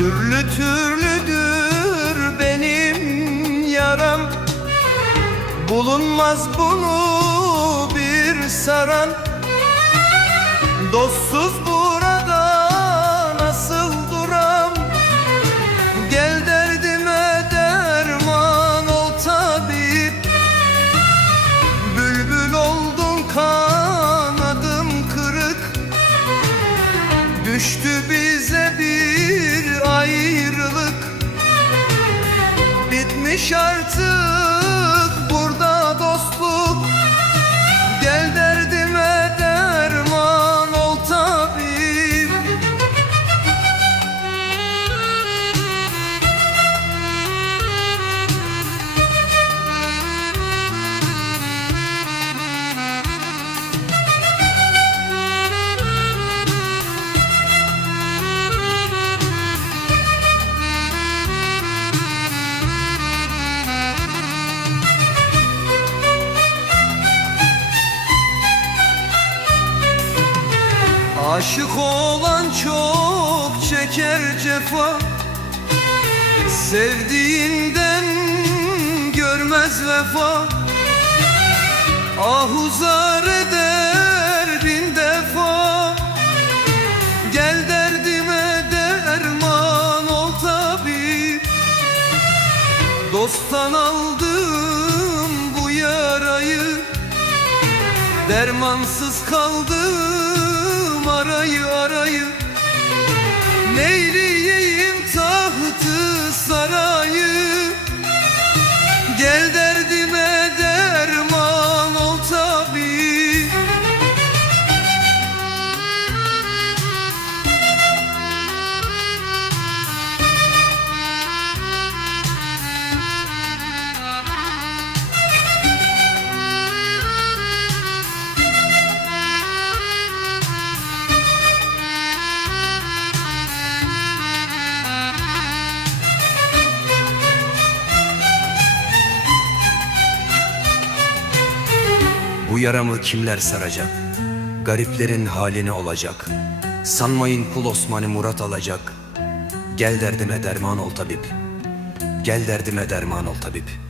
Türlü türlüdür benim yaram. Bulunmaz bunu bir saran. Dostsuz burada Bitmiş artık Aşık olan çok çeker cefa. Sevdiğinden görmez vefa. Ahuzar eder bin defa. Gel derdime derman ol tabip Dosttan aldım bu yarayı. Dermansız kaldım arayı arayı yaramı kimler saracak? Gariplerin halini olacak. Sanmayın kul Osman'ı Murat alacak. Gel derdime derman ol tabip. Gel derdime derman ol tabip.